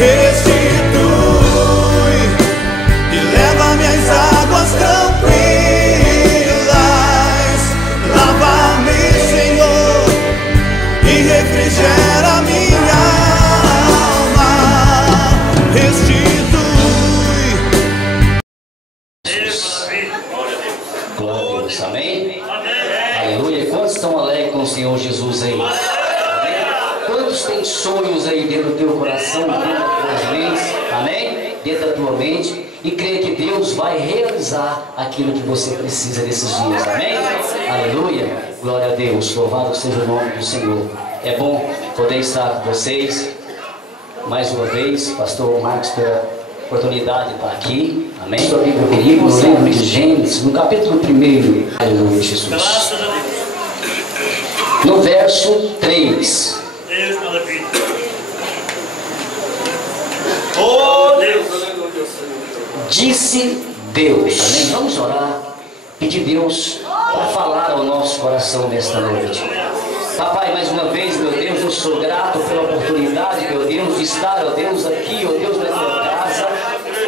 restitui e leva-me às águas tranquilas. Lava-me, Senhor, e refrigera minha alma. Restitui. Glória a Deus, amém? Aleluia. Quantos estão alegres com o Senhor Jesus aí? Quantos têm sonhos aí dentro do teu coração, dentro das tuas mentes, amém? Dentro da tua mente, e crê que Deus vai realizar aquilo que você precisa nesses dias, amém? Aleluia. Glória a Deus. Louvado seja o nome do Senhor. É bom poder estar com vocês mais uma vez. Pastor Marcos, pela oportunidade de estar aqui, amém? Sua Bíblia comigo, no livro de Gênesis, no capítulo 1. Aleluia, Jesus. No verso 3. Oh Deus! Disse Deus, amém? Vamos orar, pedir Deus para falar ao nosso coração nesta noite. Papai, mais uma vez, meu Deus, eu sou grato pela oportunidade, meu Deus, de estar, ó Deus, aqui, ó Deus, na tua casa,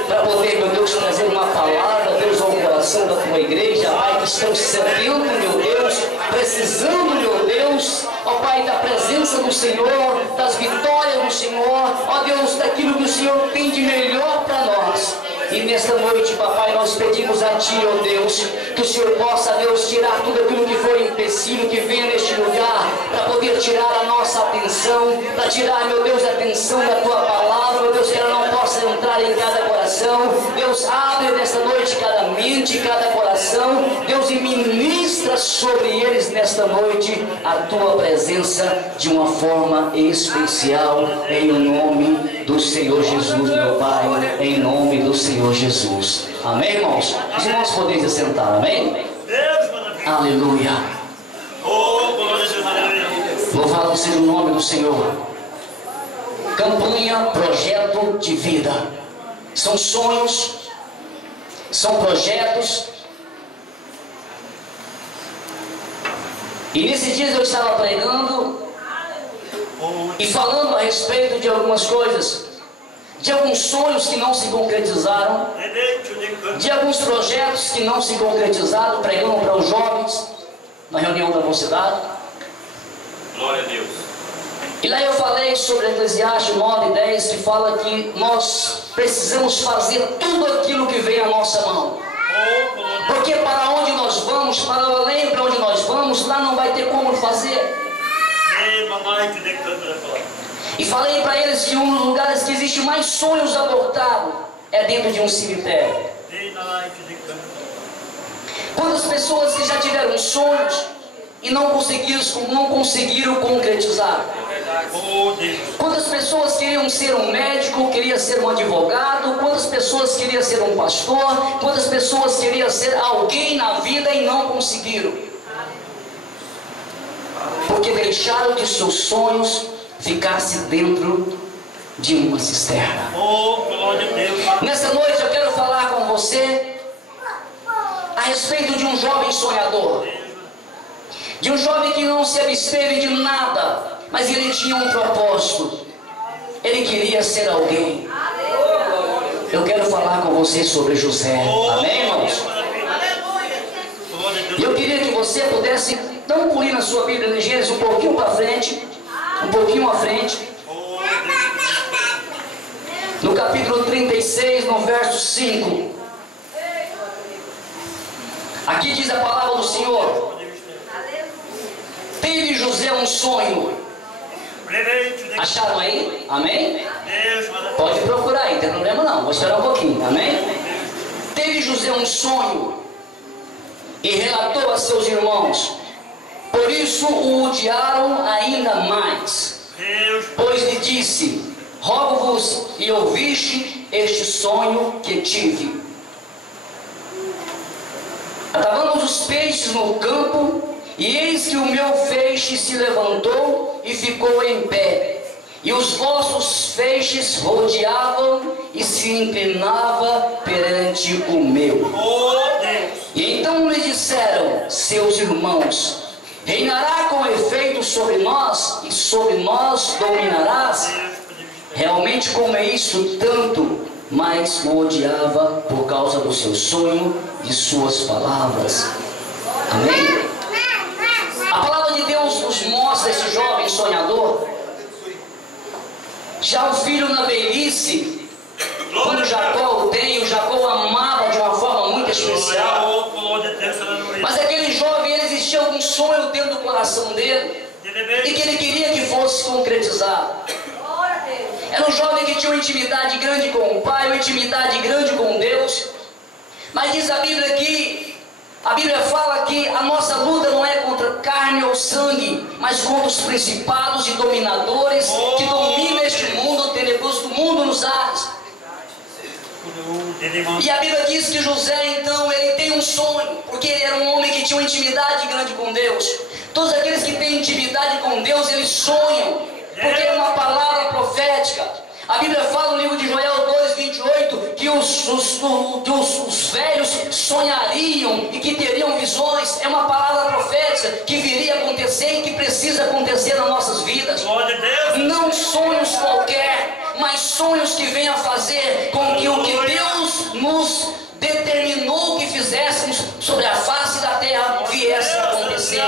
para poder, meu Deus, trazer uma palavra, Deus, ao coração da tua igreja, Pai, que estão sedento, meu Deus, precisando, meu Deus, ó Pai, da presença do Senhor, das vitórias do Senhor, ó Deus, daquilo que o Senhor tem de melhor para nós. E nesta noite, papai, nós pedimos a Ti, ó Deus, que o Senhor possa, Deus, tirar tudo aquilo que for empecilho, que venha neste lugar, para poder tirar a nossa atenção, para tirar, meu Deus, a atenção da Tua palavra, meu Deus, que ela não possa entrar em cada coração. Deus, abre nesta noite cada mente, cada coração, Deus, e ministra sobre eles nesta noite a Tua presença de uma forma especial, em nome do Senhor Jesus, meu Pai, em nome do Senhor Jesus. Amém, irmãos? Os irmãos podem se sentar, amém? Aleluia. Louvado seja o nome do Senhor. Campanha, projeto de vida. São sonhos, são projetos. E nesses dias eu estava pregando e falando a respeito de algumas coisas, de alguns sonhos que não se concretizaram, de alguns projetos que não se concretizaram, pregando para os jovens na reunião da mocidade. Glória a Deus. E lá eu falei sobre Eclesiastes 9:10, que fala que nós precisamos fazer tudo aquilo que vem à nossa mão. Porque para onde nós vamos, para além para onde nós vamos, lá não vai ter como fazer. E falei para eles que um dos lugares que existe mais sonhos abortados é dentro de um cemitério. Quantas pessoas que já tiveram sonhos e não conseguiram concretizar? Quantas pessoas queriam ser um médico, queriam ser um advogado? Quantas pessoas queriam ser um pastor? Quantas pessoas queriam ser alguém na vida e não conseguiram? Porque deixaram que seus sonhos ficassem dentro de uma cisterna. Nessa noite eu quero falar com você a respeito de um jovem sonhador, de um jovem que não se absteve de nada, mas ele tinha um propósito. Ele queria ser alguém. Eu quero falar com você sobre José. Amém, irmãos? E eu queria que você pudesse dar um pulinho na sua Bíblia, em Gênesis, um pouquinho para frente, um pouquinho à frente. No capítulo 36, no verso 5. Aqui diz a palavra do Senhor: teve José um sonho. Acharam aí? Amém? Pode procurar aí, não tem problema não, vou esperar um pouquinho, amém? Teve José um sonho e relatou a seus irmãos, por isso o odiaram ainda mais, pois lhe disse: rogo-vos e ouviste este sonho que tive. Atavamos os peixes no campo, e eis que o meu feixe se levantou e ficou em pé, e os vossos feixes rodeavam e se inclinava perante o meu. E então lhe disseram seus irmãos: reinará com efeito sobre nós, e sobre nós dominarás? Realmente Aumente como é isso, tanto mais o odiava por causa do seu sonho e suas palavras. Amém? A palavra de Deus nos mostra esse jovem sonhador. Já o filho na velhice, quando Jacó o tem, o Jacó amava de uma forma muito especial. Mas aquele jovem, ele existia algum sonho dentro do coração dele e que ele queria que fosse concretizado. Era um jovem que tinha uma intimidade grande com o Pai, uma intimidade grande com Deus. Mas diz a Bíblia que, a Bíblia fala que a nossa luta não é contra carne ou sangue, mas contra os principados e dominadores que dominam este mundo tenebroso, do mundo nos ares. E a Bíblia diz que José, então, ele tem um sonho, porque ele era um homem que tinha uma intimidade grande com Deus. Todos aqueles que têm intimidade com Deus, eles sonham, porque é uma palavra profética. A Bíblia fala no livro de Joel 2:28 que os velhos sonhariam e que teriam visões. É uma palavra profética que viria a acontecer e que precisa acontecer nas nossas vidas. Não sonhos qualquer, mas sonhos que venham a fazer com que o que Deus nos determinou que fizéssemos sobre a face da terra viesse a acontecer.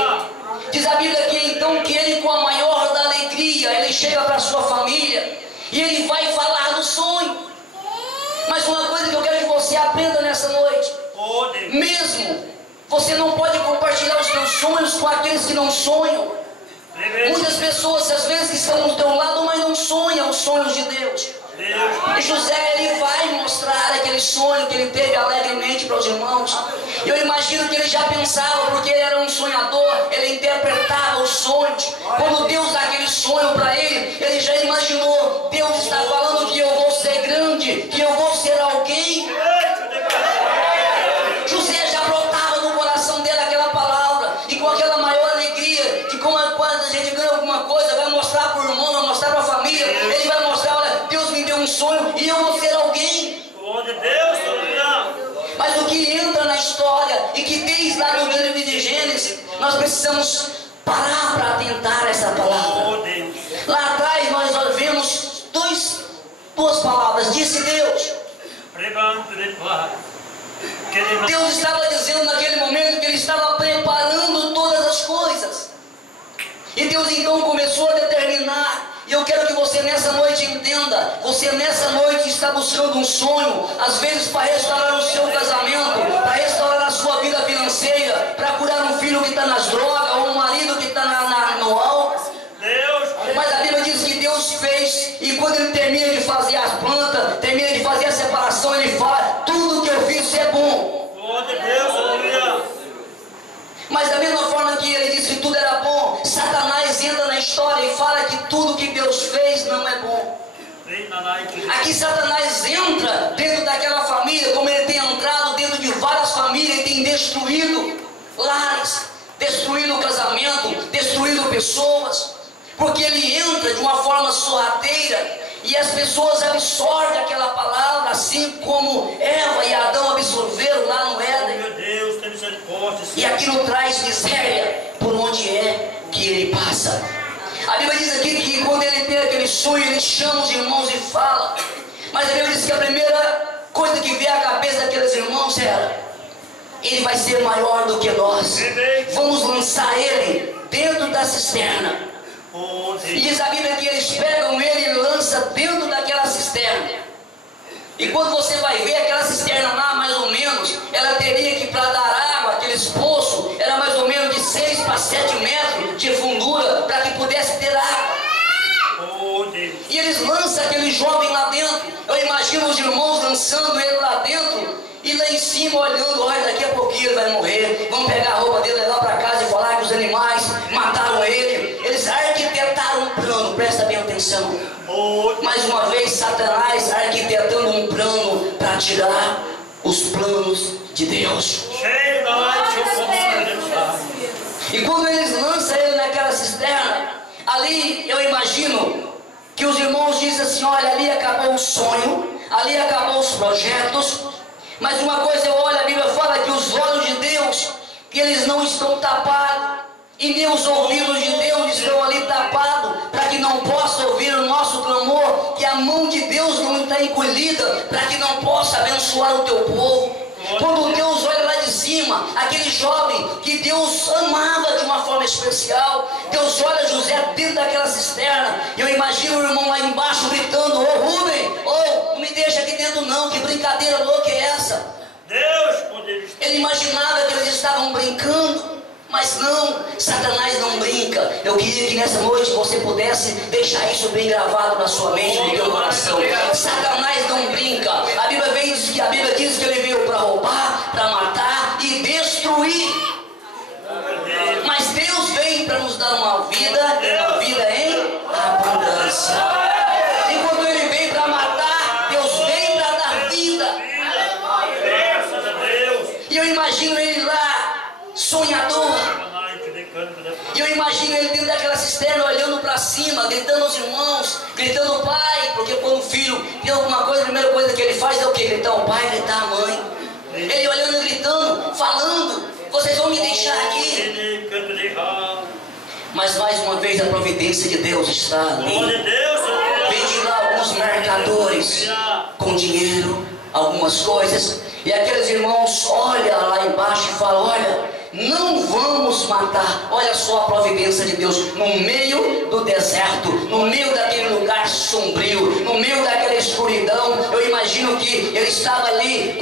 Diz a Bíblia que então que ele, com a maior da alegria, ele chega para a sua família e ele vai falar do sonho. Mas uma coisa que eu quero que você aprenda nessa noite: mesmo você não pode compartilhar os seus sonhos com aqueles que não sonham. Muitas pessoas às vezes estão do teu lado, mas não sonham os sonhos de Deus. E José, ele vai mostrar aquele sonho que ele teve alegremente para os irmãos. Eu imagino que ele já pensava, porque ele era um sonhador, ele interpretava os sonhos. Quando Deus dá aquele sonho para ele, ele já imaginou: Deus está falando que eu vou ser grande, que eu vou ser alguém. José já brotava no coração dele aquela palavra, e com aquela maior alegria, que quando a gente ganha alguma coisa, vai mostrar para o irmão, vai mostrar para a família, ele vai mostrar: olha, Deus me deu um sonho e eu vou ser alguém. Mas o que entra na história e que desde lá no livro de Gênesis, nós precisamos parar para atentar essa palavra. Lá atrás nós vemos duas palavras: disse Deus. Deus estava dizendo naquele momento que Ele estava preparando todas as coisas. E Deus então começou a determinar. E eu quero que você nessa noite entenda: você nessa noite está buscando um sonho, às vezes para restaurar o seu casamento, para restaurar a sua vida financeira, para curar um filho que está nas drogas, ou um marido que está no álcool. Mas a Bíblia diz que Deus fez, e quando Ele termina de fazer as plantas, termina de fazer a separação, Ele fala: tudo que eu fiz é bom. Mas da mesma forma que Ele disse que tudo era bom, Satanás entra na história e fala que tudo que Deus fez não é bom. Aqui Satanás entra dentro daquela família, como ele tem entrado dentro de várias famílias, e tem destruído lares, destruído o casamento, destruído pessoas, porque ele entra de uma forma sorrateira e as pessoas absorvem aquela palavra, assim como Eva e Adão absorveram lá no Éden. E aquilo traz miséria por onde é que ele passa. A Bíblia diz aqui que quando ele tem aquele sonho, ele chama os irmãos e fala. Mas a Bíblia diz que a primeira coisa que veio à cabeça daqueles irmãos era: ele vai ser maior do que nós, vamos lançar ele dentro da cisterna. E diz a Bíblia que eles pegam ele e lançam dentro daquela cisterna. E quando você vai ver aquela cisterna lá, mais ou menos, ela teria que, para dar água, aqueles poços, era mais ou menos de 6 para 7 metros de fundura, para que pudesse ter água. E eles lançam aquele jovem lá dentro. Eu imagino os irmãos lançando ele lá dentro, e lá em cima olhando: olha, daqui a pouquinho ele vai morrer, vamos pegar a roupa dele, levar para casa e falar que os animais mataram ele. Eles arquitetaram um plano, presta bem atenção. Mais uma vez Satanás arquitetando um plano para tirar os planos de Deus. E quando eles lançam ele naquela cisterna, ali eu imagino que os irmãos dizem assim: olha, ali acabou o sonho, ali acabou os projetos. Mas uma coisa eu olho, a Bíblia fala que os olhos de Deus, que eles não estão tapados, e nem os ouvidos de Deus estão ali tapados, para que não possa ouvir o nosso clamor, que a a mão de Deus não está encolhida para que não possa abençoar o teu povo. Quando Deus olha lá de cima, aquele jovem que Deus amava de uma forma especial, Deus olha José dentro daquela cisterna, e eu imagino o irmão lá embaixo gritando: ô Rubem, não me deixa aqui dentro não, que brincadeira louca é essa? Deus poderia estar. Ele imaginava que eles estavam brincando, mas não, Satanás não brinca. Eu queria que nessa noite você pudesse deixar isso bem gravado na sua mente, no teu coração. Satanás não brinca. A Bíblia diz que ele veio para roubar, para matar e destruir. Mas Deus vem para nos dar uma vida em abundância. Enquanto ele vem para matar, Deus vem para dar vida. E eu imagino ele lá, sonhador. E eu imagino ele dentro daquela cisterna, olhando para cima, gritando aos irmãos, gritando pai, porque quando o filho tem alguma coisa, a primeira coisa que ele faz é o que? Gritar o pai, gritar a mãe. Ele olhando, gritando, falando: vocês vão me deixar aqui. Mas mais uma vez a providência de Deus está ali. Vem de lá alguns mercadores com dinheiro, algumas coisas, e aqueles irmãos olham lá embaixo e falam: olha, não vamos matar. Olha só a providência de Deus. No meio do deserto, no meio daquele lugar sombrio, no meio daquela escuridão, eu imagino que ele estava ali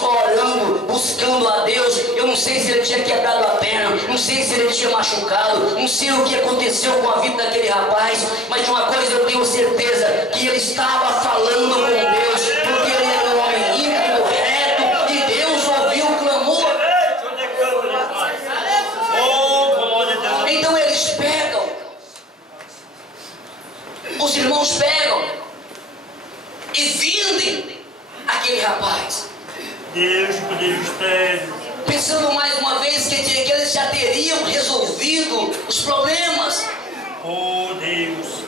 orando, buscando a Deus. Eu não sei se ele tinha quebrado a perna, não sei se ele tinha machucado, não sei o que aconteceu com a vida daquele rapaz, mas de uma coisa eu tenho certeza: que ele estava falando com Deus, porque ele era um homem íntegro, reto, e Deus ouviu o clamor. Então eles pegam, os irmãos pegam e vendem aquele rapaz. Deus poderia estar. Pensando mais uma vez que eles já teriam resolvido os problemas. Oh Deus.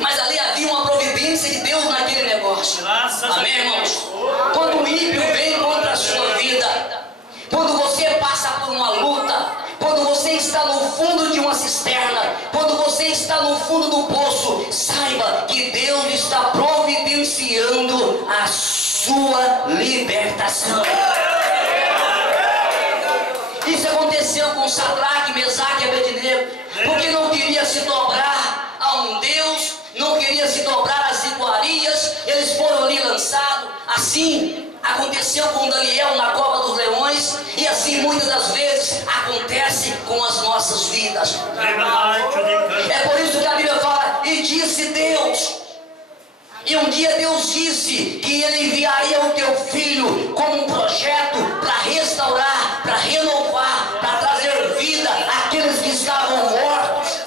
Mas ali havia uma providência de Deus naquele negócio. Amém, irmãos? Quando o ímpio vem contra a sua vida, quando você passa por uma luta, quando você está no fundo de uma cisterna, quando você está no fundo do poço, saiba que Deus está providenciando a sua libertação. Isso aconteceu com Sadraque, Mesaque e Abednego, porque não queria se dobrar a um Deus, não queria se dobrar às iguarias, eles foram ali lançados. Assim aconteceu com Daniel na cova dos leões, e assim muitas das vezes acontece com as nossas vidas. É por isso que a Bíblia fala: e disse Deus. E um dia Deus disse que Ele enviaria o teu filho como um projeto para restaurar, para renovar, para trazer vida àqueles que estavam mortos.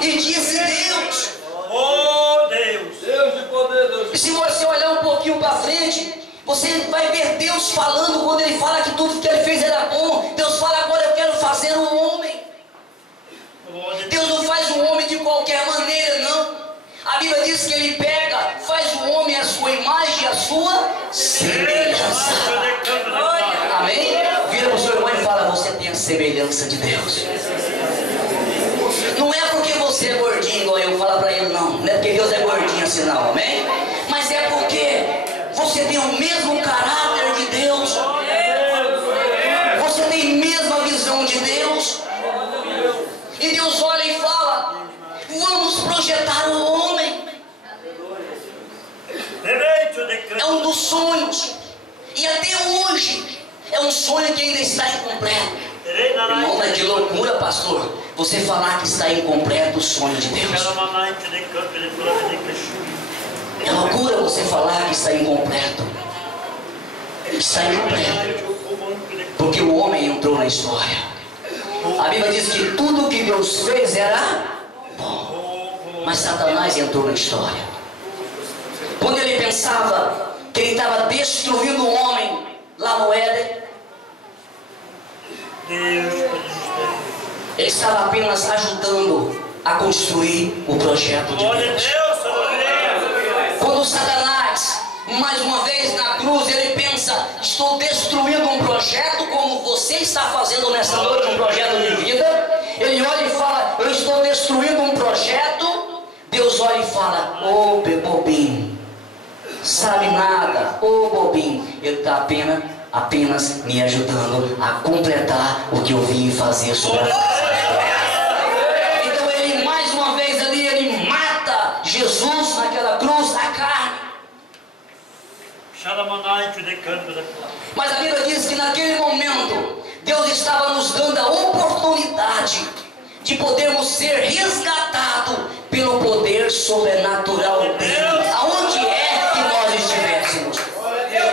E disse Deus. Oh Deus. Deus de poder, Deus. E se você olhar um pouquinho para frente, você vai ver Deus falando. Quando Ele fala que tudo que Ele fez era bom, Deus fala: agora eu quero fazer um homem. Deus não faz um homem de qualquer maneira, não. A Bíblia diz que Ele pega, faz o homem a sua imagem e a sua semelhança. Amém? Vira para o seu irmão e fala: você tem a semelhança de Deus. Não é porque você é gordinho igual eu, fala para ele, não. Não é porque Deus é gordinho assim, não. Amém? Mas é porque você tem o mesmo caráter de Deus. Você tem a mesma visão de Deus. E Deus olha e fala: vamos projetar o homem. É um dos sonhos. E até hoje é um sonho que ainda está incompleto. Irmão, mas que loucura, pastor, você falar que está incompleto o sonho de Deus. É loucura você falar que está incompleto. Está incompleto, porque o homem entrou na história. A Bíblia diz que tudo que Deus fez era bom, mas Satanás entrou na história. Quando ele pensava que ele estava destruindo o homem lá no Éden, ele estava apenas ajudando a construir o projeto de Deus. Quando Satanás, mais uma vez na cruz, ele pensa: estou destruindo um projeto, como você está fazendo nessa noite, um projeto de vida. Ele olha e fala: eu estou destruindo um projeto. Deus olha e fala: ô bobinho, sabe nada, ô bobinho. Ele está apenas me ajudando a completar o que eu vim fazer sobre a face. Então ele, mais uma vez ali, ele mata Jesus naquela cruz, a carne. Mas a Bíblia diz que naquele momento Deus estava nos dando a oportunidade de podermos ser resgatados pelo poder sobrenatural dele, aonde é que nós estivéssemos.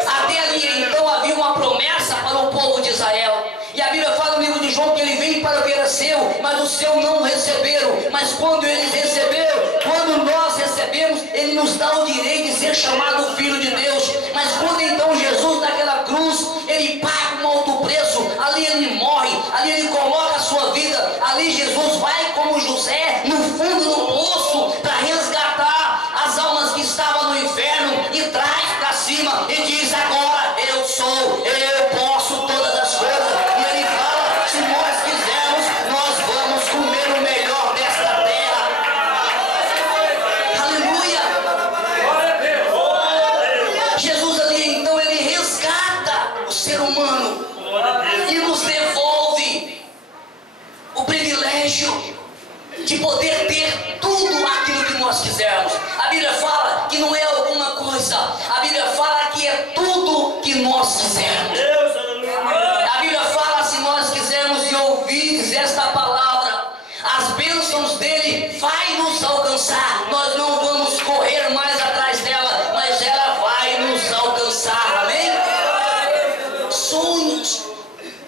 Até ali então havia uma promessa para o povo de Israel, e a Bíblia fala no livro de João que ele veio para o que era seu, mas o seu não receberam. Mas quando eles receberam, quando nós recebemos, ele nos dá o direito de ser chamado filho de Deus. Mas quando então Jesus naquela cruz, ele paga um alto preço, ali ele morre, ali ele coloca a sua vida, ali Jesus vai como José no fundo do poço para resgatar as almas que estavam no inferno e traz para cima e diz: agora eu sou, eu posso todas as coisas. E ele fala: se nós quisermos, nós vamos comer o melhor desta terra. Aleluia! Jesus ali então ele resgata o ser humano e nos devolve o privilégio de poder ter tudo aquilo que nós quisermos. A Bíblia fala que não é alguma coisa, a Bíblia fala que é tudo que nós quisermos. A Bíblia fala: se nós quisermos e ouvirmos esta palavra, as bênçãos dele vai nos alcançar. Nós não vamos correr mais atrás dela, mas ela vai nos alcançar. Amém? Sonhos.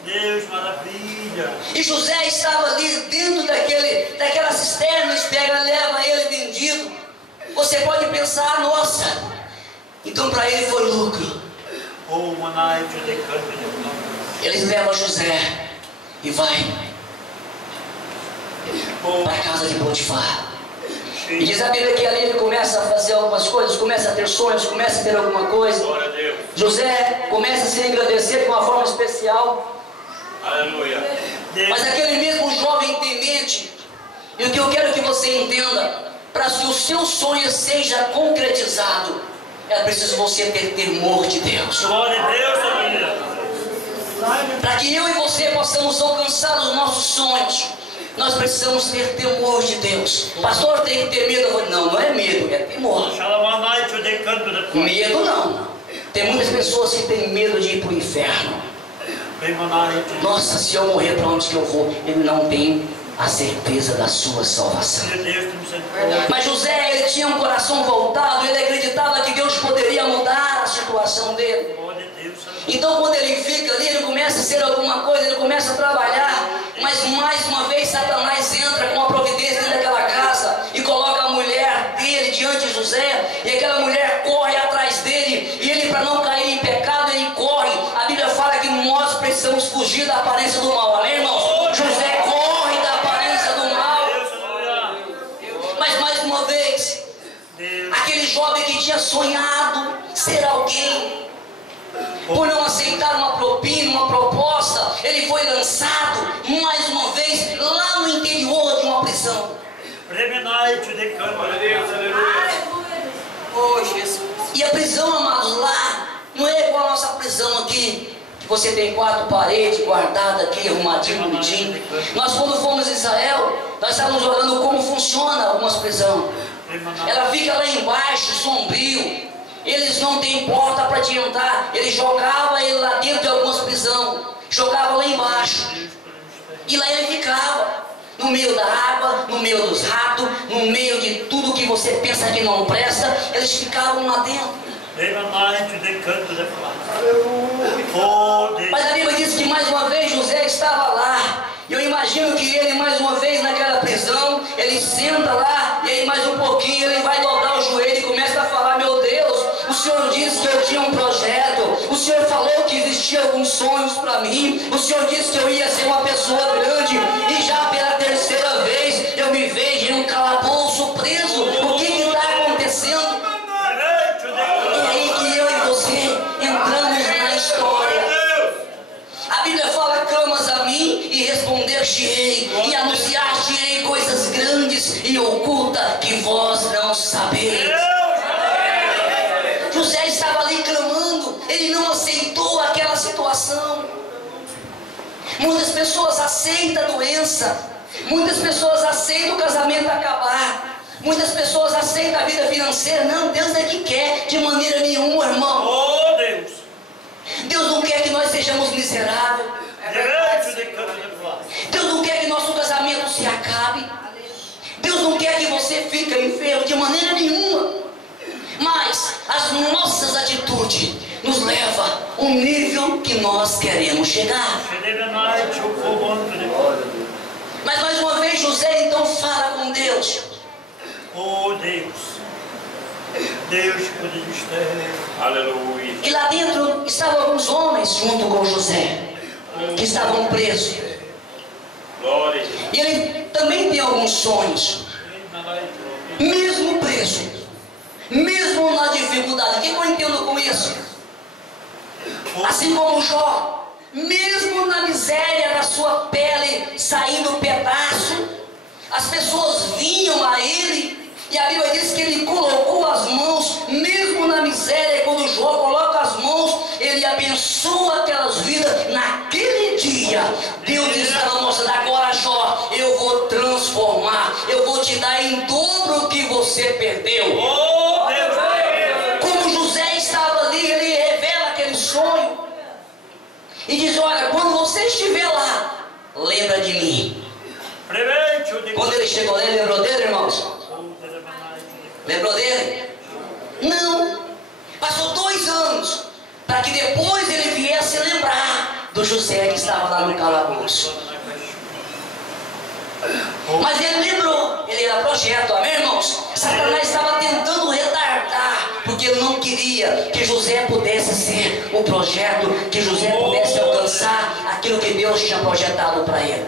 Deus, maravilha. E José estava ali dentro daquela cisterna, pega, leva ele vendido. Você pode pensar: nossa, então para ele foi lucro. Eles levam José e vai para a casa de Potifar. E diz a Bíblia que ali ele começa a fazer algumas coisas, começa a ter sonhos, começa a ter alguma coisa. José começa a se engrandecer de uma forma especial. Aleluia. Mas aquele mesmo jovem temente, e o que eu quero que você entenda, para que o seu sonho seja concretizado, é preciso você ter temor de Deus. Glória a Deus, aleluia. Para que eu e você possamos alcançar os nossos sonhos, nós precisamos ter temor de Deus. Pastor, tem que ter medo? Não, não é medo, é temor. Medo não. Tem muitas pessoas que têm medo de ir para o inferno. Nossa, se eu morrer, para onde que eu vou? Ele não tem a certeza da sua salvação. Mas José, ele tinha um coração voltado, ele acreditava que Deus poderia mudar a situação dele. Então quando ele fica ali, ele começa a ser alguma coisa, ele começa a trabalhar, mas mais uma vez Satanás entra com a providência dentro daquela casa e coloca a mulher dele diante de José, e aquela mulher corre atrás dele, e ele, para não cair em pecado, ele corre. A Bíblia fala que nós precisamos fugir da aparência do mal, amém, irmãos? José corre da aparência do mal. Mas mais uma vez, aquele jovem que tinha sonhado ser alguém, por não aceitar uma propina, uma proposta, ele foi lançado mais uma vez lá no interior de uma prisão. Oh, Jesus. E a prisão, amados, lá não é igual a nossa prisão aqui, que você tem 4 paredes guardadas aqui, arrumadinho, bonitinho. Nós, quando fomos a Israel, nós estávamos olhando como funciona algumas prisões. Ela fica lá embaixo, sombrio. Eles não têm porta para te entrar. Ele jogava ele lá dentro de algumas prisões, jogava lá embaixo, e lá ele ficava, no meio da água, no meio dos ratos, no meio de tudo que você pensa que não presta. Eles ficavam lá dentro. Mas a Bíblia diz que mais uma vez José estava lá. Eu imagino que ele mais uma vez naquela prisão, ele senta lá, e aí mais um pouquinho ele vai dobrar o joelho e começa a falar: meu Deus, o Senhor disse que eu tinha um projeto, o Senhor falou que existia alguns sonhos para mim, o Senhor disse que eu ia ser uma pessoa grande, e já pela 3ª vez eu me vejo em um calabouço preso. O que está acontecendo? É aí que eu e você entramos na história. A Bíblia fala: clamas a mim e responder-te-ei, e anunciar-te-ei coisas grandes e oculta que vós não sabeis. José estava ali clamando, ele não aceitou aquela situação. Muitas pessoas aceitam a doença, muitas pessoas aceitam o casamento acabar, muitas pessoas aceitam a vida financeira. Não, Deus é que quer, de maneira nenhuma, irmão. Oh, Deus. Deus não quer que nós sejamos miseráveis. Deus não quer que nosso casamento se acabe. Deus não quer que você fique enfermo, de maneira nenhuma. Mas as nossas atitudes nos levam ao nível que nós queremos chegar. Mas mais uma vez José então fala com Deus. Oh, Deus. Deus poder estar. Aleluia. E lá dentro estavam alguns homens junto com José, que estavam presos. Glória. E ele também tem alguns sonhos. Mesmo preso, mesmo na dificuldade. O que eu entendo com isso? Assim como Jó, mesmo na miséria da sua pele saindo pedaço, as pessoas vinham a ele, e a Bíblia diz que ele colocou as mãos, mesmo na miséria. Quando Jó coloca as mãos, ele abençoa aquelas vidas. Naquele dia, Deus estava mostrando: agora Jó, eu vou transformar, eu vou te dar em dobro o que você perdeu. Oh, Deus. Como José estava ali, ele revela aquele sonho e diz: olha, quando você estiver lá, lembra de mim. Quando ele chegou lá, ele lembrou dele, irmãos? Lembrou dele? Não. Passou 2 anos para que depois ele viesse lembrar do José que estava lá no calabouço. Mas ele lembrou, ele era projeto, amém, irmãos? Satanás estava tentando retardar, porque ele não queria que José pudesse ser o projeto, que José pudesse alcançar aquilo que Deus tinha projetado para ele.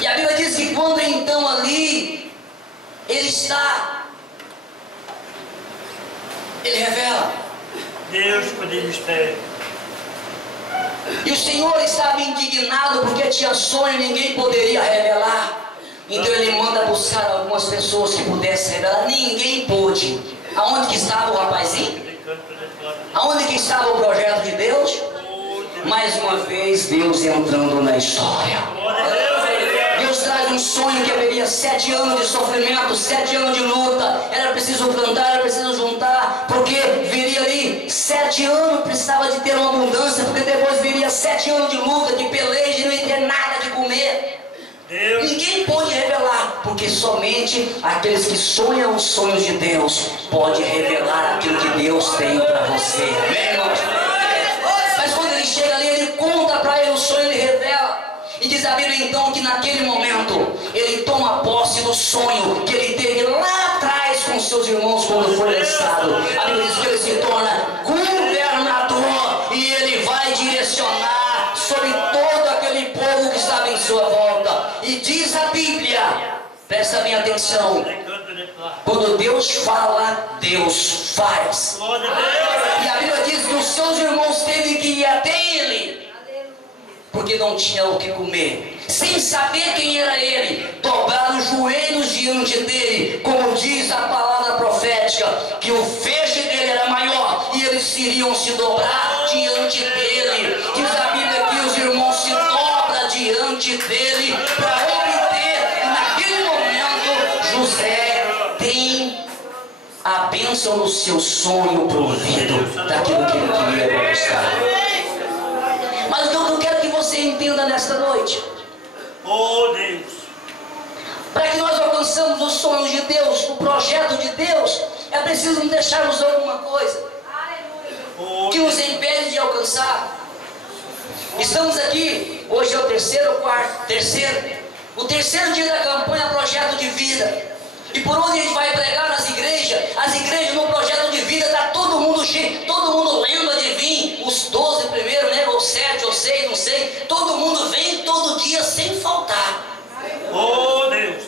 E a Bíblia diz que quando então ali ele está, ele revela. Deus poder estar. E o Senhor estava indignado porque tinha sonho e ninguém poderia revelar. Então ele manda buscar algumas pessoas que pudessem revelar. Ninguém pôde. Aonde que estava o rapazinho? Aonde que estava o projeto de Deus? Mais uma vez Deus entrando na história. Deus traz um sonho que haveria 7 anos de sofrimento, 7 anos de luta. Era preciso plantar, era preciso juntar, porque viria ali 7 anos, precisava de ter uma abundância, porque depois viria 7 anos de luta, de peleja, e não ia ter nada de comer. Deus. Ninguém pode revelar, porque somente aqueles que sonham os sonhos de Deus pode revelar aquilo que Deus tem para você. Amém, irmãos? Mas quando ele chega ali, ele conta para ele o sonho, ele revela. E diz a Bíblia então que naquele momento ele toma posse do sonho que ele teve lá atrás com seus irmãos quando foi lançado. A Bíblia diz que ele se torna governador e ele vai direcionar sobre todo aquele povo que estava em sua volta. E diz a Bíblia, presta bem atenção, quando Deus fala, Deus faz. E a Bíblia diz que os seus irmãos teve que ir até ele, porque não tinha o que comer, sem saber quem era ele, dobraram os joelhos diante dele, como diz a palavra profética, que o feixe dele era maior e eles iriam se dobrar diante dele. Diz a Bíblia que os irmãos se dobram diante dele para obter. E naquele momento José tem a bênção no seu sonho provido daquilo que ele queria conquistar. Mas o que eu quero que você entenda nesta noite, Oh, Deus. para que nós alcançamos os sonhos de Deus, o projeto de Deus, é preciso deixarmos alguma coisa que nos impede de alcançar. Estamos aqui, hoje é o terceiro dia da campanha Projeto de Vida. E por onde a gente vai pregar nas igrejas, as igrejas no projeto de vida, está todo mundo cheio, todo mundo lembra de vir, os 12 primeiro, né, ou 7 ou 6, não sei, todo mundo vem todo dia sem faltar. Oh, Deus.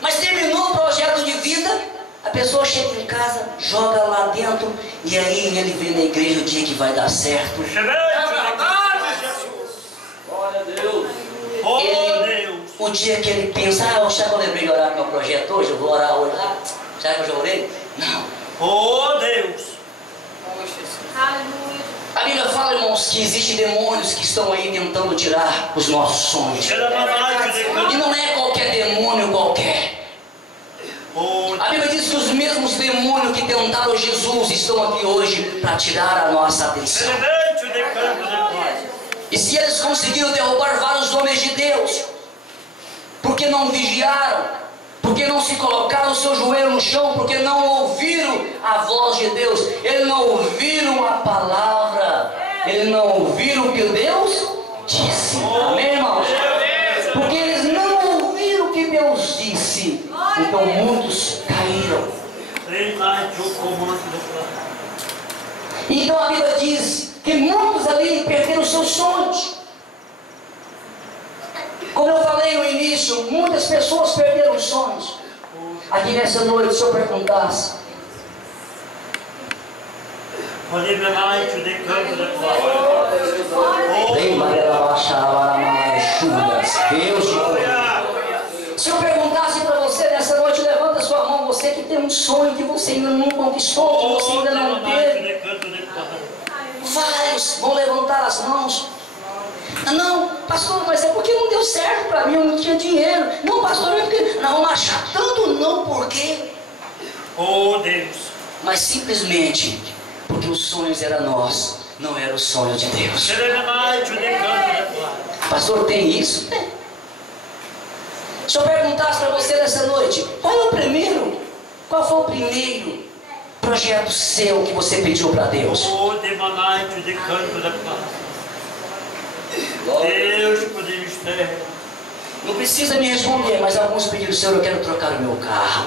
Mas terminou o projeto de vida, a pessoa chega em casa, joga lá dentro, e aí ele vem na igreja o dia que vai dar certo. Glória a Deus. Oh, Deus. O o dia que ele pensa, será que eu lembrei de orar no meu projeto hoje? Eu vou orar hoje. Será que eu já orei? Não. Oh Deus. A Bíblia fala, irmãos, que existem demônios que estão aí tentando tirar os nossos sonhos. E não é qualquer demônio qualquer. A Bíblia diz que os mesmos demônios que tentaram Jesus estão aqui hoje para tirar a nossa atenção. E se eles conseguiram derrubar vários homens de Deus, porque não vigiaram, porque não se colocaram o seu joelho no chão, porque não ouviram a voz de Deus, eles não ouviram a palavra, eles não ouviram o que Deus disse. Amém, irmãos? Porque eles não ouviram o que Deus disse, então muitos caíram. Então a Bíblia diz que muitos ali perderam seus sonhos. Como eu falei no início, muitas pessoas perderam sonhos. Aqui nessa noite, se eu perguntasse, Deus, se eu perguntasse para você nessa noite, levanta sua mão, você que tem um sonho que você ainda não conquistou, que você ainda não teve. Vários vão levantar as mãos. Não, pastor, mas é porque não deu certo para mim, eu não tinha dinheiro. Não, pastor, é porque nós vamos achar tanto não, por quê? Oh Deus. Mas simplesmente porque os sonhos eram nossos, não era o sonho de Deus. Pastor, tem isso? Tem. Se eu perguntasse para você nessa noite, qual foi o primeiro projeto seu que você pediu para Deus? Deus, poder mistério. Não precisa me responder, mas alguns pediram, Senhor, eu quero trocar o meu carro.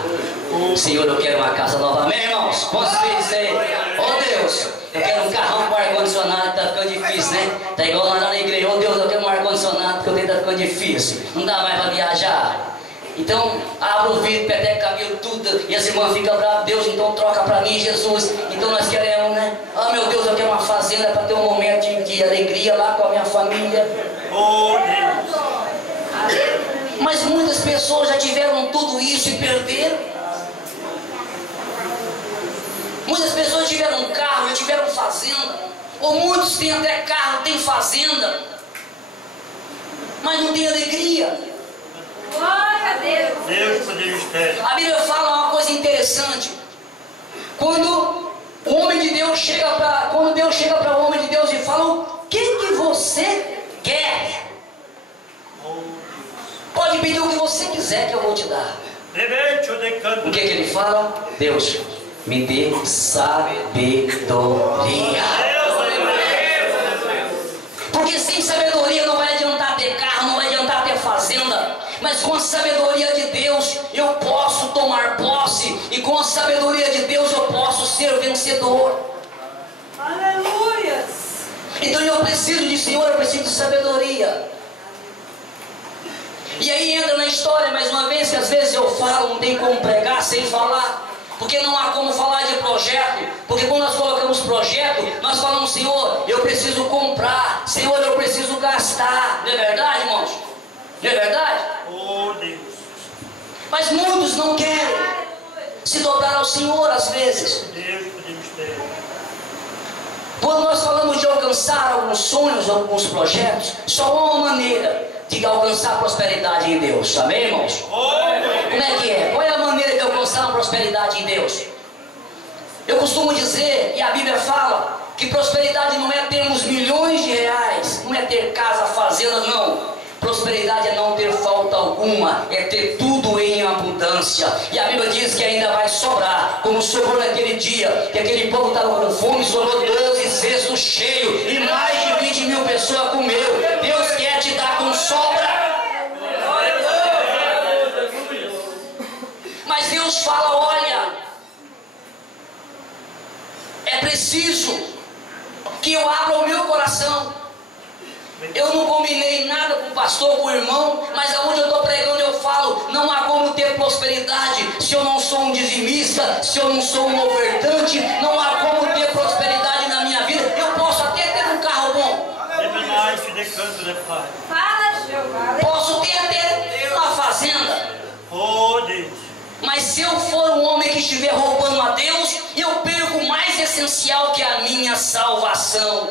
Senhor, eu quero uma casa nova. Amém, irmãos? Quantos pedidos aí? Oh Deus, eu quero um carrão com ar-condicionado, tá ficando difícil, né? Tá igual lá na igreja, oh Deus, eu quero um ar-condicionado, porque eu tenho, tá ficando difícil. Não dá mais para viajar. Então, abre o vidro, peteca, cabelo, tudo, e as irmãs ficam bravas. Deus, então troca para mim, Jesus. Então nós queremos, né? Ah, meu Deus, eu quero uma fazenda para ter um momento de alegria lá com a minha família. Oh Deus. Mas muitas pessoas já tiveram tudo isso e perderam. Muitas pessoas tiveram carro, já tiveram fazenda. Ou muitos têm até carro, têm fazenda, mas não tem alegria. Glória a Deus. Deus, poder mistério. A Bíblia fala uma coisa interessante. Quando o homem de Deus chega para o homem de Deus e fala, o que você quer? Pode pedir o que você quiser que eu vou te dar. O que ele fala? Deus, me dê sabedoria. Porque sem sabedoria não vai adiantar ter carro, não vai adiantar ter fazenda. Mas com a sabedoria de Deus eu posso tomar posse. E com a sabedoria de Deus eu posso ser vencedor. Aleluia. Então eu preciso de Senhor, eu preciso de sabedoria. E aí entra na história mais uma vez, que às vezes eu falo, não tem como pregar sem falar. Porque não há como falar de projeto. Porque quando nós colocamos projeto, nós falamos, Senhor, eu preciso comprar. Senhor, eu preciso gastar. Não é verdade, irmãos? Não é verdade? Oh Deus. Mas muitos não querem se dobrar ao Senhor às vezes. Deus, poder mistério. Quando nós falamos de alcançar alguns sonhos, alguns projetos, só há uma maneira de alcançar prosperidade em Deus. Amém, irmãos? Como é que é? Qual é a maneira de alcançar a prosperidade em Deus? Eu costumo dizer, e a Bíblia fala, que prosperidade não é termos milhões de reais, não é ter casa, fazenda, não. Prosperidade é não ter falta alguma, é ter tudo em abundância. E a Bíblia diz que ainda vai sobrar, como sobrou naquele dia, que aquele povo estava com fome, sobrou 12 cestos cheios, e mais de 20 mil pessoas comeu. Deus quer te dar com sobra. Mas Deus fala, olha, é preciso que eu abra o meu coração. Eu não combinei nada com o pastor, com o irmão, mas aonde eu estou pregando eu falo, não há como ter prosperidade se eu não sou um dizimista, se eu não sou um ofertante, não há como ter prosperidade na minha vida. Eu posso até ter um carro bom, Fala, Jeová. posso ter até Oh Deus. Mas se eu for um homem que estiver roubando a Deus, eu perco o mais essencial, que é a minha salvação.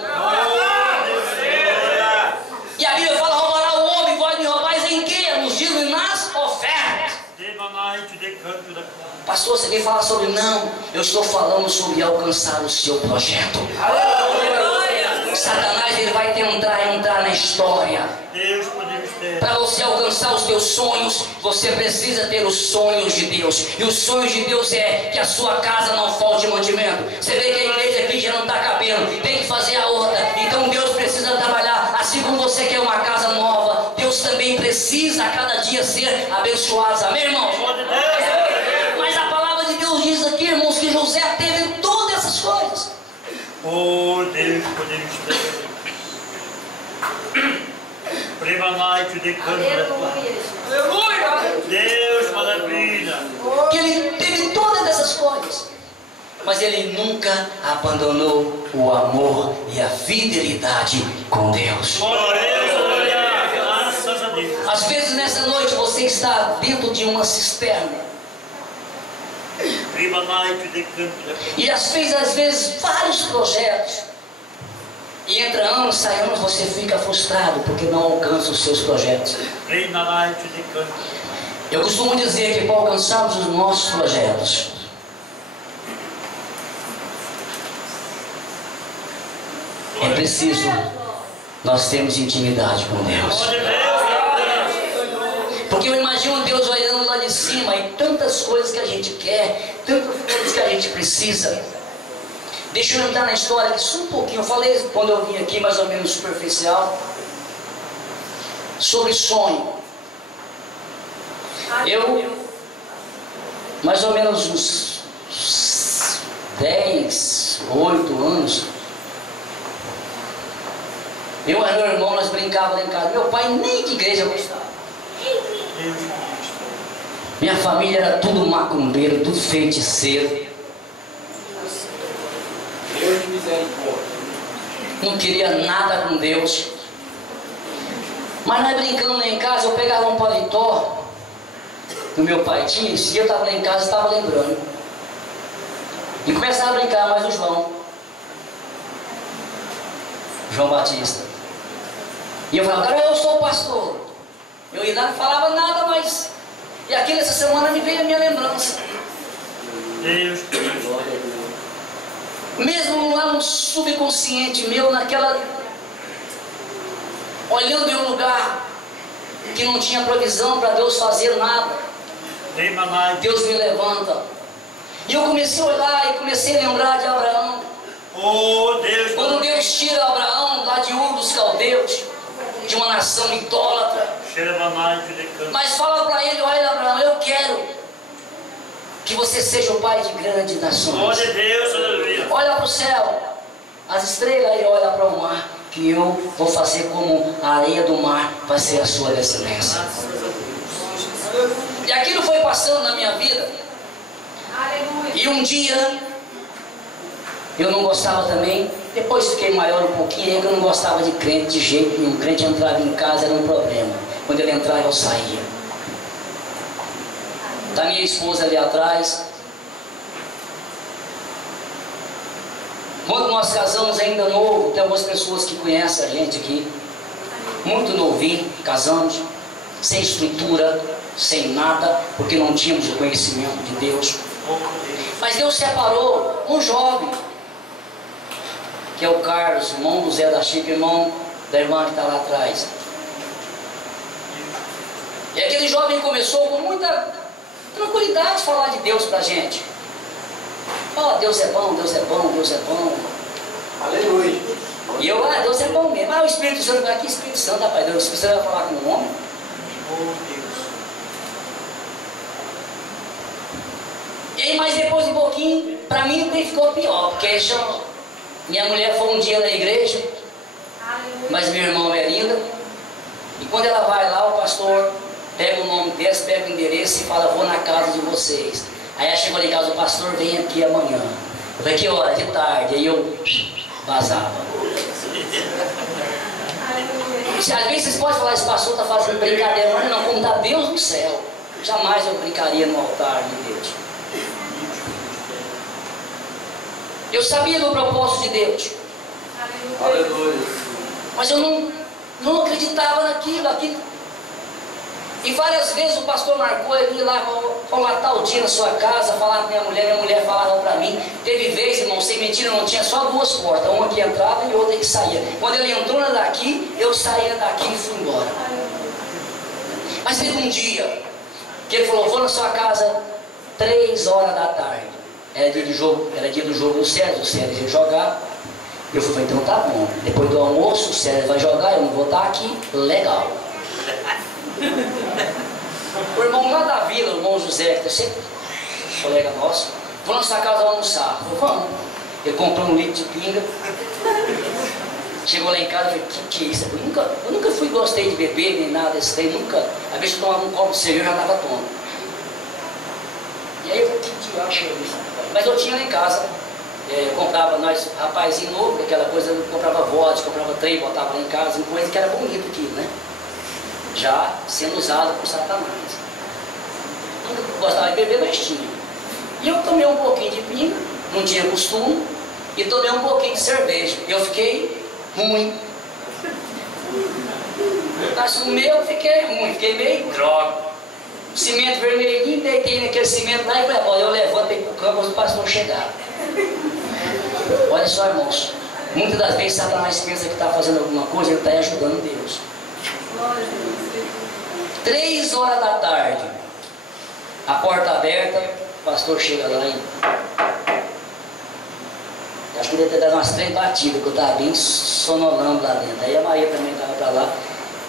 E a Bíblia fala: roubará o homem, vós me roubais em quê? Nos dízimos e nas ofertas. Pastor, você vem falar sobre... Não, eu estou falando sobre alcançar o seu projeto. Satanás, ele vai tentar entrar na história. Para você alcançar os teus sonhos, você precisa ter os sonhos de Deus. E os sonhos de Deus é que a sua casa não falte mantimento. Você vê que a igreja aqui já não está cabendo, tem que fazer a outra. Então Deus precisa trabalhar. Assim como você quer uma casa nova, Deus também precisa a cada dia ser abençoado. Amém, irmão? Mas a palavra de Deus diz aqui, irmãos, que José teve todas essas coisas. Oh Deus, podemos ter. Aleluia. Deus, maravilha. Que ele teve todas essas coisas, mas ele nunca abandonou o amor e a fidelidade com Deus. Graças a Deus. Às vezes nessa noite você está dentro de uma cisterna. E às vezes vários projetos. E entra anos, sai anos, você fica frustrado porque não alcança os seus projetos. Eu costumo dizer que para alcançarmos os nossos projetos, é preciso nós termos intimidade com Deus. Porque eu imagino Deus olhando lá de cima e tantas coisas que a gente quer, tantas coisas que a gente precisa. Deixa eu entrar na história aqui só um pouquinho. Eu falei quando eu vim aqui, mais ou menos superficial, sobre sonho. Eu, mais ou menos uns 10, 8 anos, eu e meu irmão, nós brincávamos lá em casa. Meu pai nem de igreja gostava. Minha família era tudo macumbeiro, tudo feiticeiro. Não queria nada com Deus. Mas nós brincando lá em casa, eu pegava um paletó que o meu pai tinha. Esse dia eu estava lá em casa e estava lembrando. E começava a brincar mais o João Batista. E eu falava: cara, eu sou o pastor. Eu ia lá, não falava nada, mas... E aqui nessa semana me veio a minha lembrança. Deus. Mesmo lá no subconsciente meu, naquela... olhando em um lugar que não tinha provisão para Deus fazer nada, Deus me levanta. E eu comecei a olhar e comecei a lembrar de Abraão. Oh Deus. Quando Deus tira Abraão lá de Ur dos Caldeus, de uma nação idólatra, mas fala para ele: olha, Abraão, eu quero que você seja o pai de grandes nações. Glória a Deus, aleluia. Olha para o céu, as estrelas, e olha para o mar, que eu vou fazer como a areia do mar vai ser a sua descendência. E aquilo foi passando na minha vida. Aleluia. E um dia eu não gostava também. Depois fiquei maior um pouquinho, eu não gostava de crente de jeito nenhum. Crente entrava em casa, era um problema. Quando ele entrava, eu saía. Da minha esposa ali atrás. Quando nós casamos ainda novo, tem algumas pessoas que conhecem a gente aqui. Muito novinho, casamos, sem estrutura, sem nada, porque não tínhamos o conhecimento de Deus. Mas Deus separou um jovem, que é o Carlos, irmão do Zé da Chica, irmão da irmã que está lá atrás. E aquele jovem começou com muita tranquilidade falar de Deus para a gente. Oh, Deus é bom, Deus é bom, Deus é bom. Aleluia. E eu, Deus é bom mesmo. O Espírito Santo vai aqui, Espírito Santo, rapaz, Deus, o Espírito Santo vai falar com um homem. Oh Deus. E aí, mas depois de um pouquinho, para mim ficou pior, porque minha mulher foi um dia na igreja, mas meu irmão é linda, e quando ela vai lá, o pastor pega o nome dela, pega o endereço e fala: vou na casa de vocês. Aí ela chegou lá em casa: o pastor vem aqui amanhã. Eu falei: que hora? De tarde. Aí eu vazava. Às vezes vocês podem falar: esse pastor está fazendo brincadeira, mas não, como está Deus no céu. jamais eu brincaria no altar de Deus. Eu sabia do propósito de Deus. Aleluia. Mas eu não acreditava naquilo. E várias vezes o pastor marcou ele ir lá para uma tal dia na sua casa, falar com minha mulher falava para mim. Teve vezes, irmão, sem mentira, não tinha só duas portas, uma que entrava e outra que saía. Quando ele entrou na daqui, eu saía daqui e fui embora. Mas teve um dia que ele falou, vou na sua casa 3 horas da tarde. Era dia do jogo do César, o César ia jogar. Eu falei, então tá bom. Depois do almoço, o César vai jogar, eu não vou estar aqui, legal. O irmão lá da vila, o irmão José, que está sempre colega nosso, vou na sua casa almoçar. Eu falei, vamos. Ele comprou um litro de pinga. Chegou lá em casa e falei, que é isso? Eu nunca gostei de beber nem nada desse daí, nunca. Às vezes eu tomava um copo de cerveja e já estava tonto. E aí eu falei, que diacho é isso? Mas eu tinha lá em casa, comprava nós, rapazinho novo, aquela coisa, eu comprava vodka, comprava trem, botava lá em casa, uma coisa que era bonito aquilo, né? Já sendo usado por Satanás. Nunca gostava de beber, mas tinha. E eu tomei um pouquinho de pinga, não tinha costume, e tomei um pouquinho de cerveja. E eu fiquei ruim. Mas o meu fiquei ruim, fiquei meio droga. Cimento vermelhinho, deitei naquele cimento lá e falei, olha, eu levantei pro campo, os pastor chegaram. Olha só, irmãos, muitas das vezes Satanás pensa que está fazendo alguma coisa, ele está ajudando Deus. 3 horas da tarde, a porta aberta, o pastor chega lá e acho que deve ter dado umas 3 batidas, que eu estava bem sonolando lá dentro. Aí a Maria também estava para lá.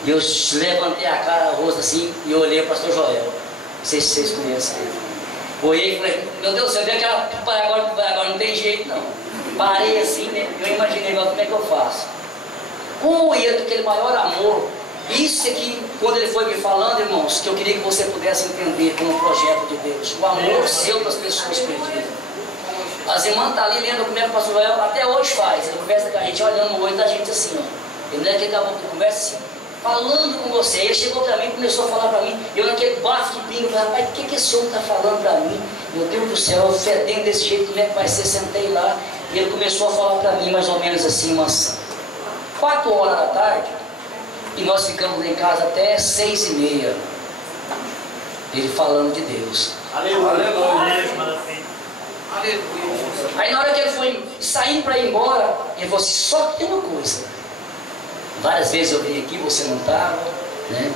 E eu levantei a cara, o rosto assim, e olhei para o pastor Joel. Não sei se vocês conhecem ele. Olhei e falei, meu Deus do céu, agora não tem jeito não. Parei assim, né? Eu imaginei agora como é que eu faço. Com ele, aquele maior amor. Isso aqui, quando ele foi me falando, irmãos, que eu queria que você pudesse entender como projeto de Deus. O amor seu para as pessoas perdidas. As irmãs estão ali lendo como é que o pastor Joel até hoje faz. Ele conversa com a gente, olhando no olho da gente assim, ó. Ele não é que acabou de conversa assim, falando com você. Ele chegou para mim, começou a falar para mim, eu naquele bafo de pinga, falei, rapaz, o que esse homem está falando para mim? Meu Deus do céu, fedendo desse jeito, como é que vai ser? Sentei lá, e ele começou a falar para mim, mais ou menos assim, umas 4 horas da tarde, e nós ficamos em casa até 6h30. Ele falando de Deus. Aleluia. Aí na hora que ele foi saindo para ir embora, ele falou assim, só que tem uma coisa. Várias vezes eu vim aqui, você não estava, né?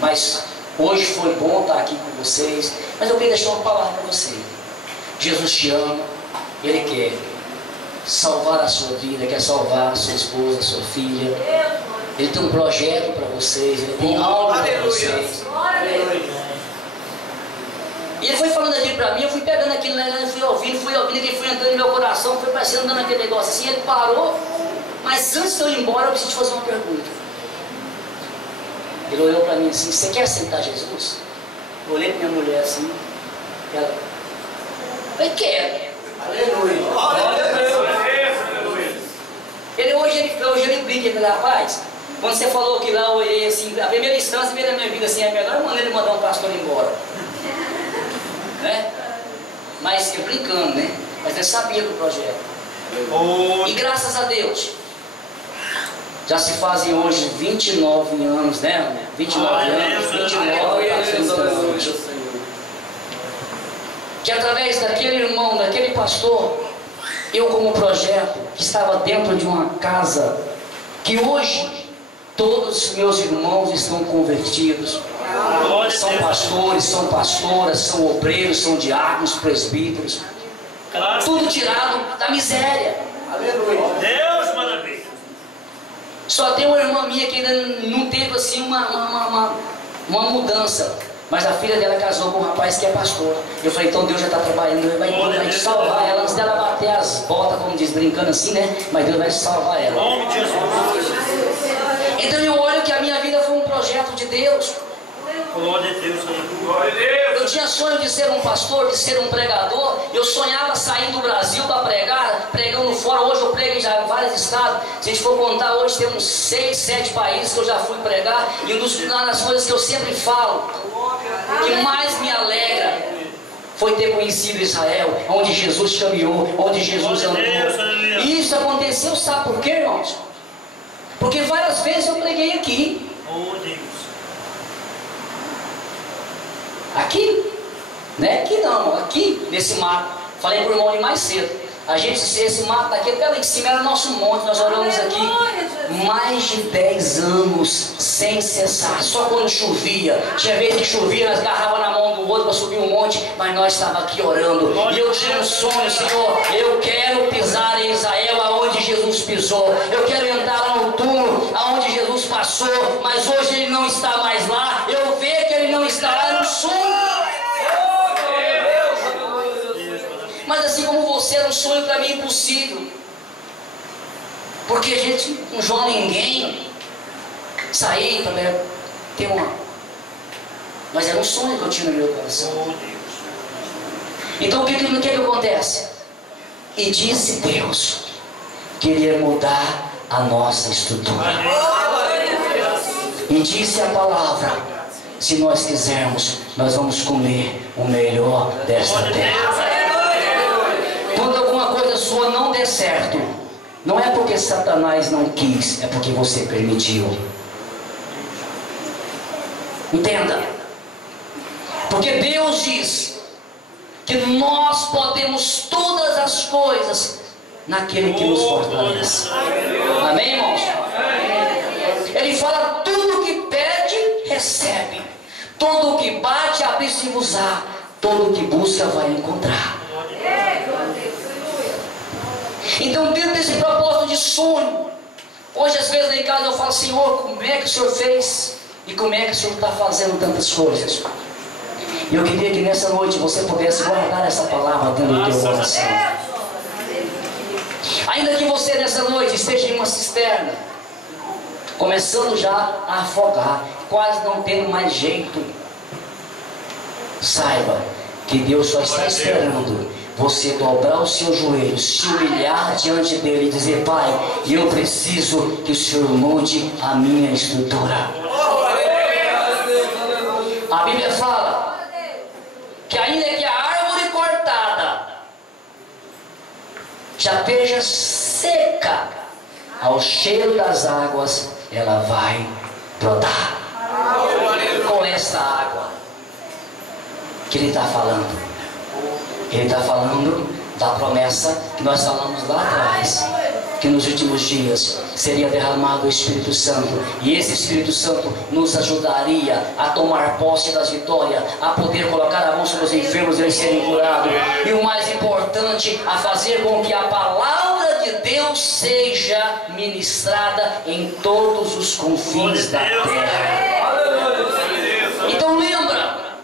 Mas hoje foi bom estar aqui com vocês. Mas eu queria deixar uma palavra para você. Jesus te ama, Ele quer salvar a sua vida, quer salvar a sua esposa, a sua filha. Ele tem um projeto para vocês, Ele tem algo para vocês. E ele foi falando aquilo para mim, eu fui pegando aquilo, fui ouvindo, ele foi entrando no meu coração, foi parecendo dando aquele negócio assim, ele parou. Mas antes de eu ir embora, eu preciso te fazer uma pergunta. Ele olhou para mim assim, você quer aceitar Jesus? Eu olhei para minha mulher assim, ela, eu quero. Aleluia. Hoje ele brinca, ele fala, rapaz, quando você falou que lá eu olhei assim, a primeira instância veio na minha vida assim, a melhor maneira de mandar um pastor embora. Né? Mas eu brincando, né? Mas eu sabia do projeto. E graças a Deus, já se fazem hoje 29 anos, né? 29 anos, 29 que através daquele irmão, daquele pastor, eu como projeto, que estava dentro de uma casa, que hoje todos os meus irmãos estão convertidos. São pastores, são pastoras, são obreiros, são diáconos, presbíteros. Tudo tirado da miséria. Aleluia. Deus manda ver. Só tem uma irmã minha que ainda não teve assim uma mudança. Mas a filha dela casou com um rapaz que é pastor. Eu falei, então Deus já está trabalhando, Deus vai salvar ela antes dela bater as botas, como diz, brincando assim, né? Mas Deus vai salvar ela. Em nome de Jesus. Então eu olho que a minha vida foi um projeto de Deus. Glória a Deus. Glória a Deus. Eu tinha sonho de ser um pastor, de ser um pregador. Eu sonhava sair do Brasil para pregar, pregando fora. Hoje eu prego em vários estados. estado. Se a gente for contar hoje, tem uns 6, 7 países que eu já fui pregar. E uma das coisas que eu sempre falo, que mais me alegra, foi ter conhecido Israel, onde Jesus caminhou, onde Jesus andou. E isso aconteceu, sabe por quê, irmãos? Porque várias vezes eu preguei aqui. Oh, Deus. Aqui, né? Aqui não, aqui nesse mato. Falei para o irmão ali mais cedo. A gente, esse mato daqui até lá em cima era nosso monte. Nós oramos aqui mais de 10 anos sem cessar. Só quando chovia. Tinha vezes que chovia, nós agarrava na mão do outro para subir um monte. Mas nós estávamos aqui orando. E eu tinha um sonho, Senhor. Eu quero pisar em Israel aonde Jesus pisou. Eu quero entrar lá no túmulo aonde Jesus passou. Mas hoje ele não está mais lá. Eu vejo que ele não está lá no sonho. Mas assim como você era um sonho para mim impossível. Porque a gente, um João ninguém, sair para ter uma. Mas era um sonho que eu tinha no meu coração. Então o que acontece? E disse Deus que Ele ia mudar a nossa estrutura. E disse a palavra: se nós quisermos, nós vamos comer o melhor desta terra. Quando alguma coisa sua não der certo, não é porque Satanás não quis, é porque você permitiu. Entenda. Porque Deus diz que nós podemos todas as coisas naquele que nos fortalece. Amém, irmãos? Ele fala: tudo que pede, recebe. Todo que bate, abre-se-vos-á. Todo que busca, vai encontrar. Então, dentro desse propósito de sonho, hoje às vezes lá em casa eu falo: Senhor, como é que o Senhor fez? E como é que o Senhor está fazendo tantas coisas? E eu queria que nessa noite você pudesse guardar essa palavra dentro do teu coração. Ainda que você nessa noite esteja em uma cisterna, começando já a afogar, quase não tendo mais jeito, saiba que Deus só está esperando você dobrar os seus joelhos, se humilhar diante dele e dizer: Pai, eu preciso que o Senhor mude a minha estrutura. A Bíblia fala que ainda que a árvore cortada já esteja seca, ao cheiro das águas ela vai brotar. Com essa água que ele está falando, ele está falando da promessa que nós falamos lá atrás, que nos últimos dias seria derramado o Espírito Santo, e esse Espírito Santo nos ajudaria a tomar posse das vitórias, a poder colocar a mão sobre os enfermos e eles serem curados, e o mais importante, a fazer com que a palavra de Deus seja ministrada em todos os confins da terra. Então lembra,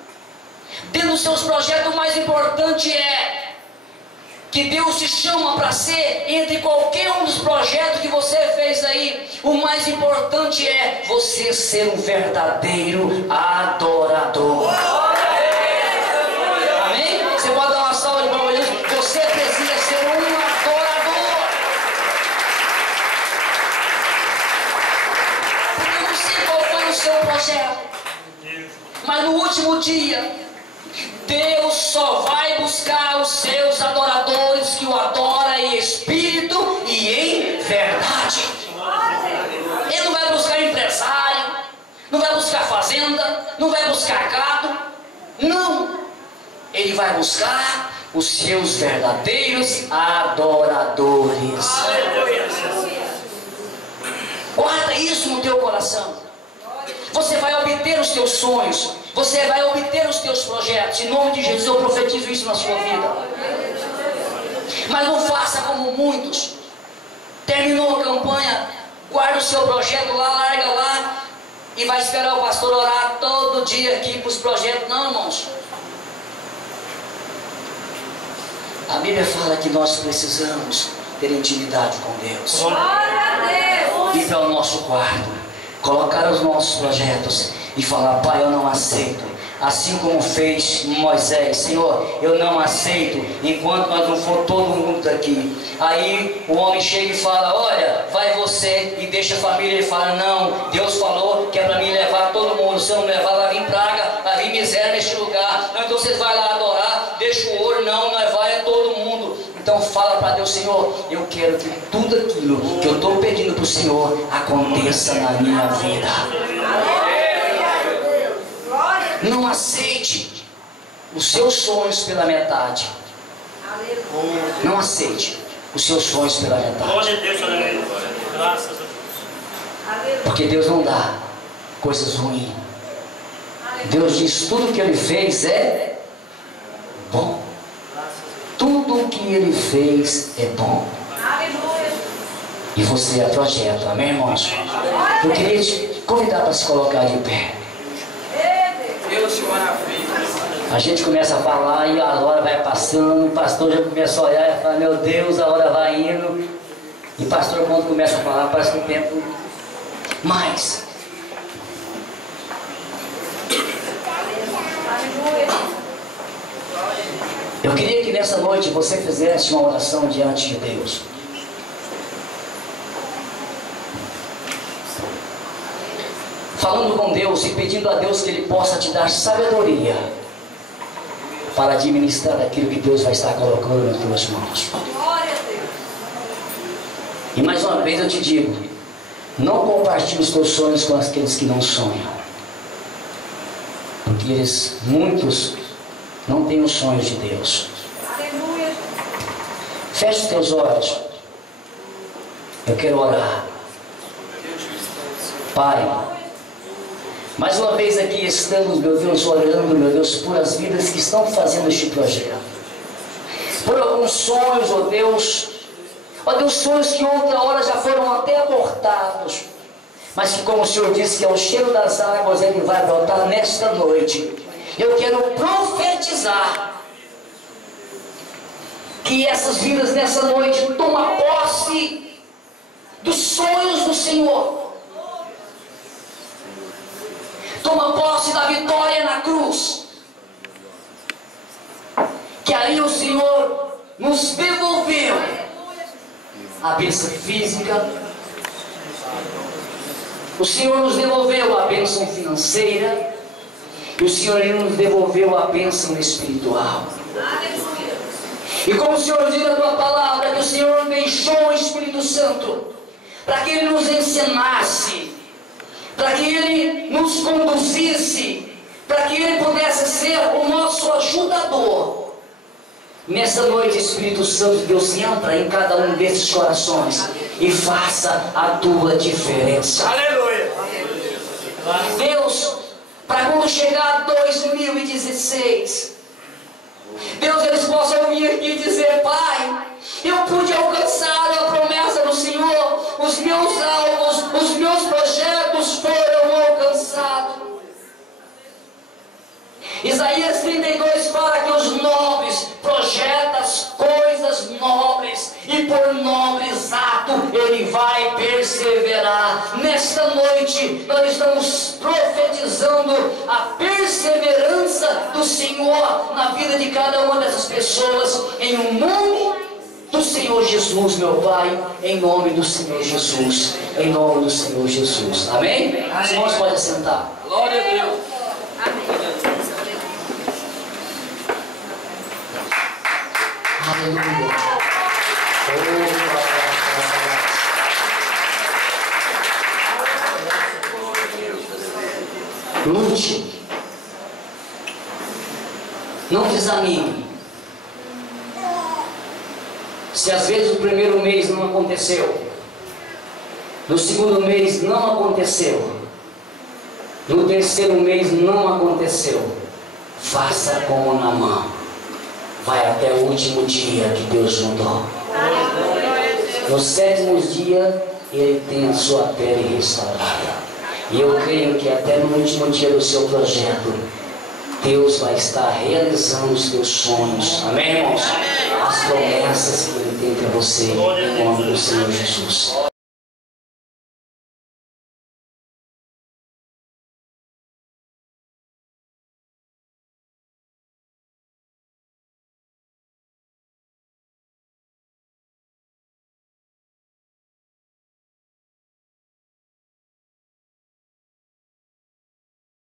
dentro dos seus projetos, o mais importante é que Deus te chama para ser, entre qualquer um dos projetos que você fez aí, o mais importante é você ser um verdadeiro adorador. Amém? Você pode dar uma salva de palmas? Você precisa ser um adorador. Porque eu não sei qual foi o seu projeto, mas no último dia Deus só vai buscar os seus adoradores que o adoram em espírito e em verdade. Ele não vai buscar empresário, não vai buscar fazenda, não vai buscar gado. Não. Ele vai buscar os seus verdadeiros adoradores. Guarda isso no teu coração. Você vai obter os teus sonhos, você vai obter os teus projetos. Em nome de Jesus eu profetizo isso na sua vida. Mas não faça como muitos. Terminou a campanha, guarda o seu projeto lá, larga lá e vai esperar o pastor orar todo dia aqui para os projetos. Não, irmãos. A Bíblia fala que nós precisamos ter intimidade com Deus. Ir para o nosso quarto, colocar os nossos projetos e falar: Pai, eu não aceito assim como fez Moisés. Senhor, eu não aceito enquanto nós não for todo mundo daqui. Aí o homem chega e fala: olha, vai você e deixa a família. Ele fala: não, Deus falou que é para mim levar todo mundo. Se eu não levar, vai vir praga, vai vir miséria neste lugar. Não, então vocês vão lá adorar, deixa o ouro. Não, nós vai é todo mundo. Então fala para Deus: Senhor, eu quero que tudo aquilo que eu estou pedindo para o Senhor aconteça na minha vida. Não aceite os seus sonhos pela metade. Não aceite os seus sonhos pela metade. Glória a Deus, aleluia. Graças a Deus. Porque Deus não dá coisas ruins. Deus diz: tudo que Ele fez é bom. Tudo que Ele fez é bom. E você é projeto, amém, irmãos? Eu queria te convidar para se colocar de pé. A gente começa a falar e a hora vai passando. O pastor já começa a olhar e fala: meu Deus, a hora vai indo. E o pastor, quando começa a falar, parece que o tempo mais. Eu queria que nessa noite você fizesse uma oração diante de Deus. Falando com Deus e pedindo a Deus que Ele possa te dar sabedoria para administrar aquilo que Deus vai estar colocando nas tuas mãos. E mais uma vez eu te digo: não compartilhe os teus sonhos com aqueles que não sonham. Porque muitos não têm os sonhos de Deus. Feche os teus olhos. Eu quero orar. Pai, mais uma vez aqui estamos, meu Deus, orando, meu Deus, por as vidas que estão fazendo este projeto. Por alguns sonhos, ó Deus, sonhos que outra hora já foram até abortados, mas que, como o Senhor disse, que é o cheiro das águas, Ele vai brotar nesta noite. Eu quero profetizar que essas vidas nessa noite tomam posse dos sonhos do Senhor. Toma posse da vitória na cruz. Que aí o Senhor nos devolveu a bênção física. O Senhor nos devolveu a bênção financeira. E o Senhor nos devolveu a bênção espiritual. E como o Senhor diz na tua palavra, que o Senhor deixou o Espírito Santo para que Ele nos ensinasse, para que Ele nos conduzisse, para que Ele pudesse ser o nosso ajudador. Nessa noite, Espírito Santo de Deus, entra em cada um desses corações e faça a tua diferença. Aleluia. Deus, para quando chegar 2016, Deus, eles possam vir aqui e dizer: Pai, eu pude alcançar a promessa do Senhor, os meus alvos, os meus projetos foram alcançados. Isaías 32 fala que os nobres projetam as coisas nobres, e por nobres atos Ele vai perseverar. Nesta noite nós estamos profetizando a perseverança do Senhor na vida de cada uma dessas pessoas, em um nome do Senhor Jesus, meu Pai, em nome do Senhor Jesus, em nome do Senhor Jesus. Amém? Os irmãos podem assentar. Glória a Deus. Aleluia. Lute. Não desanime. Se às vezes o primeiro mês não aconteceu, no segundo mês não aconteceu, no terceiro mês não aconteceu, faça como Naamã. Vai até o último dia que Deus mudou. No sétimo dia, ele tem a sua pele restaurada. E eu creio que até no último dia do seu projeto, Deus vai estar realizando os teus sonhos. Amém, irmãos? As promessas que Ele tem para você, em nome do Senhor Jesus.